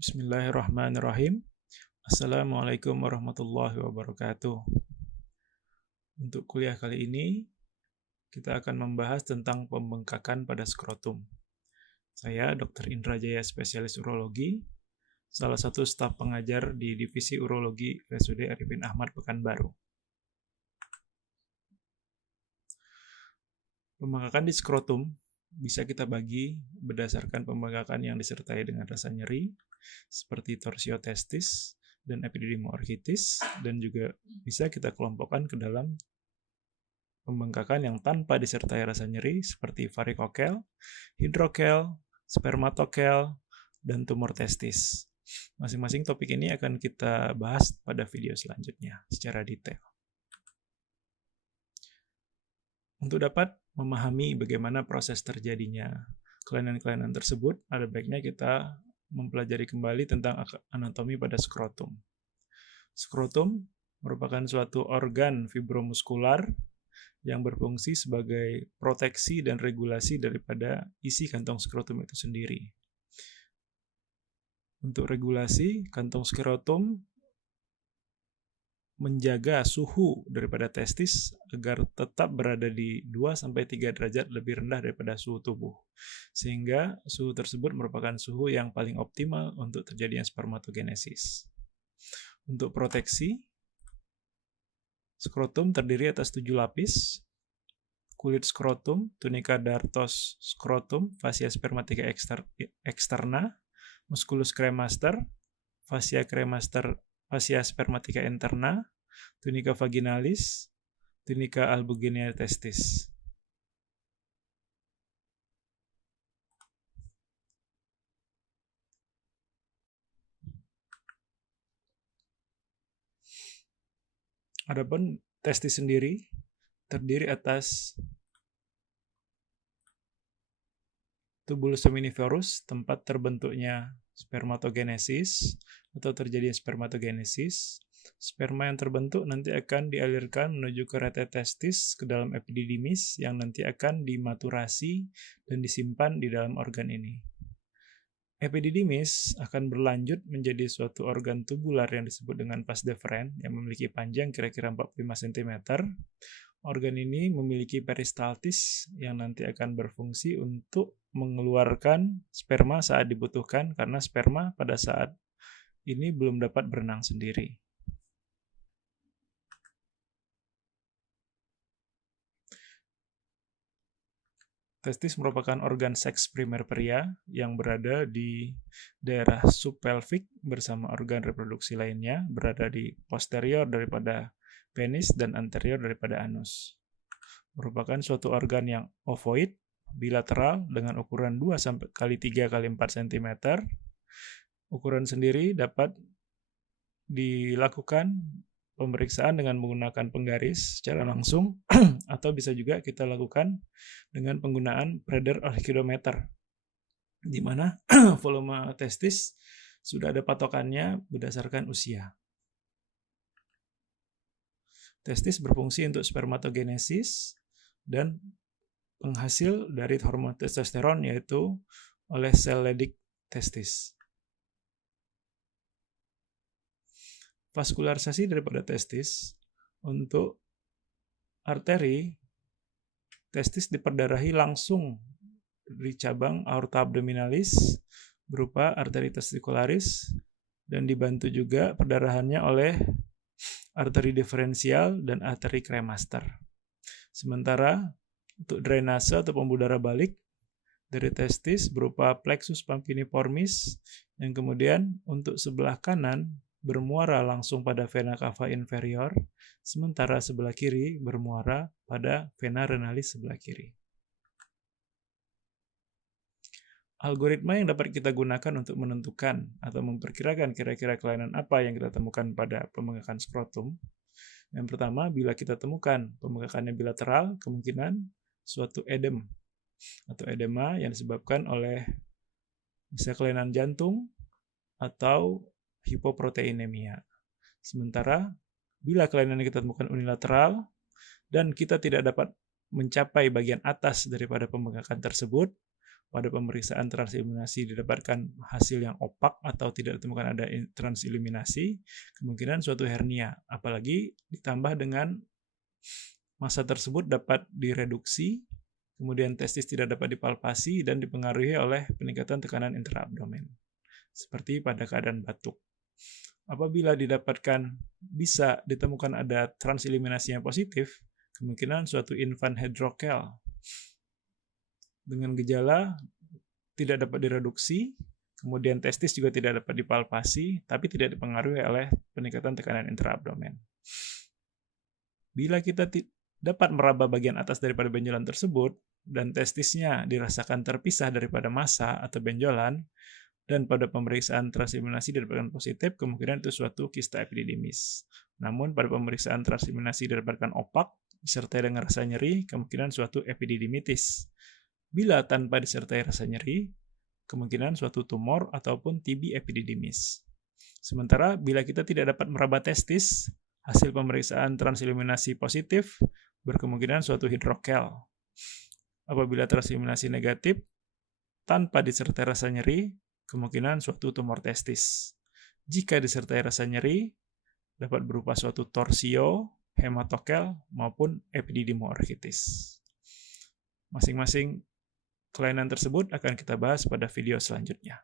Bismillahirrahmanirrahim. Assalamualaikum warahmatullahi wabarakatuh. Untuk kuliah kali ini, kita akan membahas tentang pembengkakan pada skrotum. Saya Dr. Indra Jaya, spesialis urologi, salah satu staf pengajar di Divisi Urologi RSUD Arifin Ahmad Pekanbaru. Pembengkakan di skrotum bisa kita bagi berdasarkan pembengkakan yang disertai dengan rasa nyeri, seperti torsiotestis dan epididimoorchitis, dan juga bisa kita kelompokkan ke dalam pembengkakan yang tanpa disertai rasa nyeri seperti varikokel, hidrokel, spermatokel, dan tumor testis. Masing-masing topik ini akan kita bahas pada video selanjutnya secara detail. Untuk dapat memahami bagaimana proses terjadinya kelainan-kelainan tersebut, ada baiknya kita mempelajari kembali tentang anatomi pada skrotum. Skrotum merupakan suatu organ fibromuskular yang berfungsi sebagai proteksi dan regulasi daripada isi kantong skrotum itu sendiri. Untuk regulasi, kantong skrotum menjaga suhu daripada testis agar tetap berada di 2-3 derajat lebih rendah daripada suhu tubuh. Sehingga suhu tersebut merupakan suhu yang paling optimal untuk terjadinya spermatogenesis. Untuk proteksi, skrotum terdiri atas 7 lapis: kulit skrotum, tunica dartos skrotum, fascia spermatica externa, musculus cremaster, fascia cremaster, fascia spermatica interna, tunica vaginalis, tunica albuginea testis. Adapun testis sendiri terdiri atas tubulus seminiferus, tempat terbentuknya spermatogenesis atau terjadi spermatogenesis. Sperma yang terbentuk nanti akan dialirkan menuju ke rete testis ke dalam epididymis yang nanti akan dimaturasi dan disimpan di dalam organ ini. Epididymis akan berlanjut menjadi suatu organ tubular yang disebut dengan vas deferens yang memiliki panjang kira-kira 45 cm. Organ ini memiliki peristaltis yang nanti akan berfungsi untuk mengeluarkan sperma saat dibutuhkan, karena sperma pada saat ini belum dapat berenang sendiri. Testis merupakan organ seks primer pria yang berada di daerah subpelvik bersama organ reproduksi lainnya berada di posterior daripada penis dan anterior daripada anus. Merupakan suatu organ yang ovoid, bilateral dengan ukuran 2x3x4 cm. Ukuran sendiri dapat dilakukan pemeriksaan dengan menggunakan penggaris secara langsung atau bisa juga kita lakukan dengan penggunaan Prader Orchidometer, di mana volume testis sudah ada patokannya berdasarkan usia. Testis berfungsi untuk spermatogenesis dan penghasil dari hormon testosteron, yaitu oleh sel Leydig testis. Vaskularisasi daripada testis, untuk arteri, testis diperdarahi langsung di cabang aorta abdominalis berupa arteri testicularis, dan dibantu juga perdarahannya oleh arteri diferensial dan arteri cremaster. Sementara untuk drainase atau pembuluh darah balik dari testis berupa plexus pampiniformis, yang kemudian untuk sebelah kanan bermuara langsung pada vena cava inferior, sementara sebelah kiri bermuara pada vena renalis sebelah kiri. Algoritma yang dapat kita gunakan untuk menentukan atau memperkirakan kira-kira kelainan apa yang kita temukan pada pembengkakan skrotum. Yang pertama, bila kita temukan pembengkakannya bilateral, kemungkinan suatu edem atau edema yang disebabkan oleh bisa kelainan jantung atau hipoproteinemia. Sementara bila kelainan yang kita temukan unilateral dan kita tidak dapat mencapai bagian atas daripada pembengkakan tersebut, pada pemeriksaan transeliminasi didapatkan hasil yang opak atau tidak ditemukan ada transeliminasi, kemungkinan suatu hernia, apalagi ditambah dengan massa tersebut dapat direduksi, kemudian testis tidak dapat dipalpasi dan dipengaruhi oleh peningkatan tekanan intraabdomen, seperti pada keadaan batuk. Apabila bisa ditemukan ada transeliminasi yang positif, kemungkinan suatu infant hydrocele dengan gejala tidak dapat direduksi, kemudian testis juga tidak dapat dipalpasi, tapi tidak dipengaruhi oleh peningkatan tekanan intraabdomen. Bila kita dapat meraba bagian atas daripada benjolan tersebut, dan testisnya dirasakan terpisah daripada massa atau benjolan, dan pada pemeriksaan transeliminasi didapatkan positif, kemungkinan itu suatu kista epididymis. Namun pada pemeriksaan transeliminasi didapatkan opak, disertai dengan rasa nyeri, kemungkinan suatu epididymitis. Bila tanpa disertai rasa nyeri, kemungkinan suatu tumor ataupun TB epididymis. Sementara bila kita tidak dapat meraba testis, hasil pemeriksaan transeliminasi positif berkemungkinan suatu hidrokel. Apabila transeliminasi negatif, tanpa disertai rasa nyeri, kemungkinan suatu tumor testis. Jika disertai rasa nyeri, dapat berupa suatu torsio, hematokel, maupun epididymoorchitis. Masing-masing kelainan tersebut akan kita bahas pada video selanjutnya.